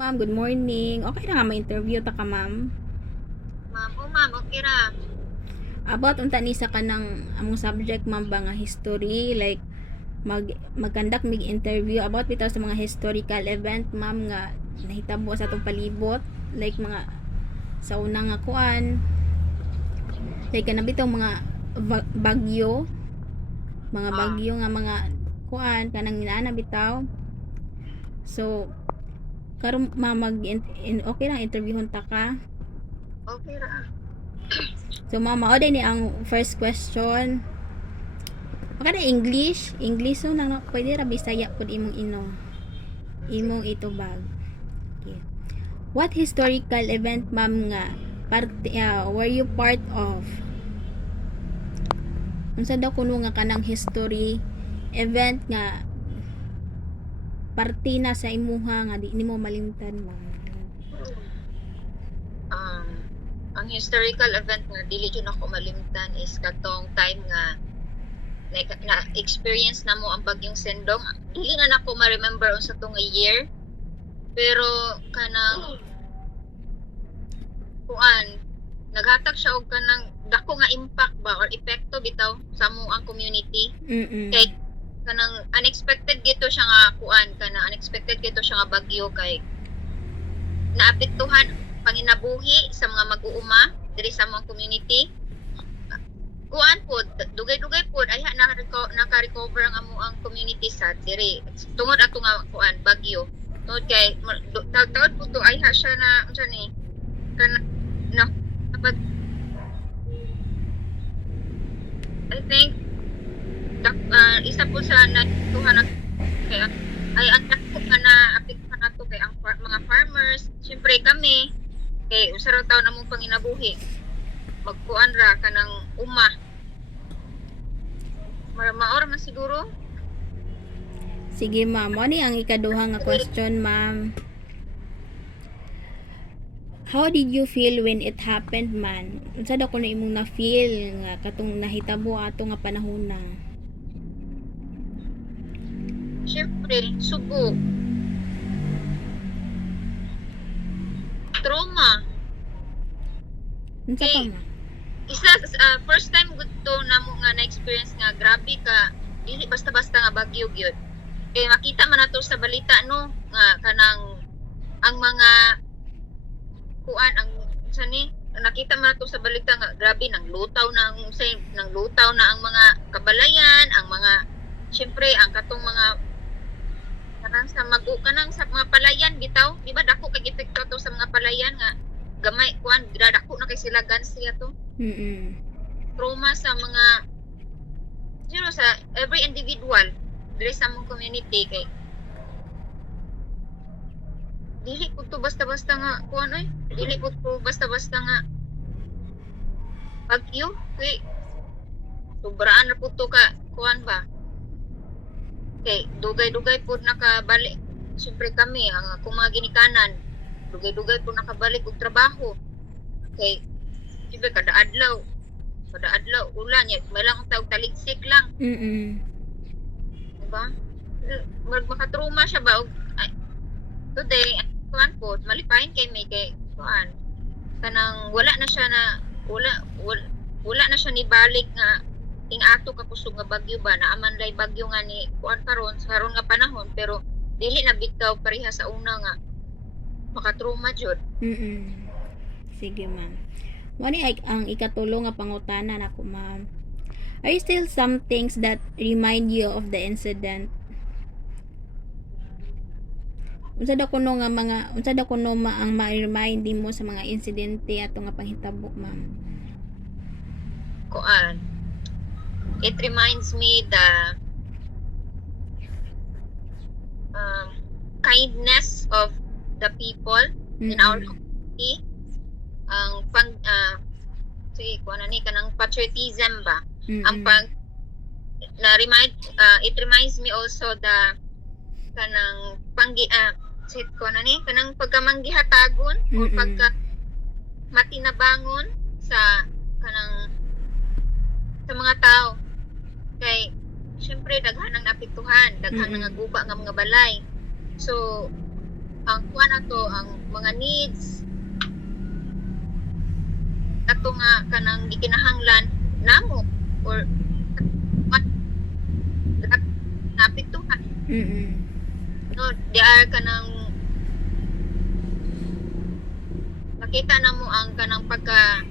Ma'am, good morning. Okay na nga ma-interview ta ka, ma'am. Ma'am, okay ra. About unta ni sa kanang among subject, ma'am, ba nga history, like mag-conduct mig interview about bitaw sa mga historical event, ma'am, nga nahitabo sa atong palibot, like mga sa unang nga kuan, like kanang bitaw mga bagyo, mga Ah, bagyo nga mga kuan kanang nana bitaw. So, karon ma'am, okay lang interviewon ta ka. okay ra. So, ma'am, mao din ni ang first question. Baka na English so nang pwede ra Bisaya pud imong imong itubag. Okay. What historical event, ma'am, nga were you part of? Unsa daw kuno nga kanang history event nga parte na sa imuha nga di nimo malimtan, ma'am? Um, ang historical event nga dili jud ako malimtan is katong time nga na-experience na mo ang bagyong Sendong. Dili na nako ma-remember unsa to nga year. Pero kanang kuan naghatag siya og kanang dako nga impact ba or epekto bitaw sa amuang community. Mm. Kay kanang unexpected gito siya nga kuan kanang unexpected gito siya nga bagyo kay naapektuhan panginabuhi sa mga mag-uuma diri sa mga community. Kuan pod dugay-dugay pod ay naka-recover ang amuang community sa diri tungod ato nga kuan bagyo. Tungod kay taud po to ay siya na unsa ni kana na I think isa po sa natuhan na kaya ay ang dako nga na apektuhan nato kay ang mga farmers, syempre kami kay usa ra taon namong panginabuhi. Magkuan ra kanang uma. Maor man siguro. Sige, ma'am. Ano ang ikaduha nga question, ma'am? How did you feel when it happened, man? Unsa daw kuno imong na-feel nga katong nahitabo ato nga panahon na? Syempre, subo. Trauma. Unsa pa, Kay ma'am? isa first time gud to namo nga na experience nga grabe ka dili basta-basta nga bagyo gyud. Kay makita man nato sa balita no nga kanang ang mga kuan ang sa ni nakita man nato sa balita nga grabe nang lutaw na ang mga kabalayan, ang mga syempre ang katong mga kanang sa mga palayan bitaw, di ba dako kay epekto to sa mga palayan nga gamay kuan dako na kay sila gansiya to. Mm. Trauma sa mga sa every individual diri sa among community kay dili pud to basta-basta nga kuan dili pud to basta-basta nga bagyo kay sobraan na pud to ka kuan ba kay dugay-dugay pud nakabalik syempre kami ang akong mga ginikanan dugay-dugay pud nakabalik og trabaho kay syempre kada adlaw ulan may lang tawag taligsik lang. Mm. Diba? Makatruma siya ba? Today, kuhan po, malipahin kay may kay kuhan. Kanang wala na siya ni balik nga ing ato ka kusog nga bagyo ba na aman lay bagyo nga ni kuhan karon nga panahon pero dili na bitaw pareha sa una nga makatruma jud. Mm. Sige, ma'am. Ano ang ikatulo nga pangutana nako, ma'am? Are you still some things that remind you of the incident? Unsa daw kuno ang ma-remind mo sa mga insidente ato nga panghitabo, ma'am? Kuan. It reminds me the kindness of the people in our community. Ang sige ko ni kanang patriotism ba ang pag na remind it reminds me also the kanang sit ko ni kanang pagkamanggihatagon o pagka matinabangon sa kanang sa mga tao kay syempre daghan ang napiktuhan daghan nga guba nga mga balay so ang kuan ato ang mga needs ato nga kanang gikinahanglan namo or napituhan Mm. no di are kanang makita na mo ang kanang pagka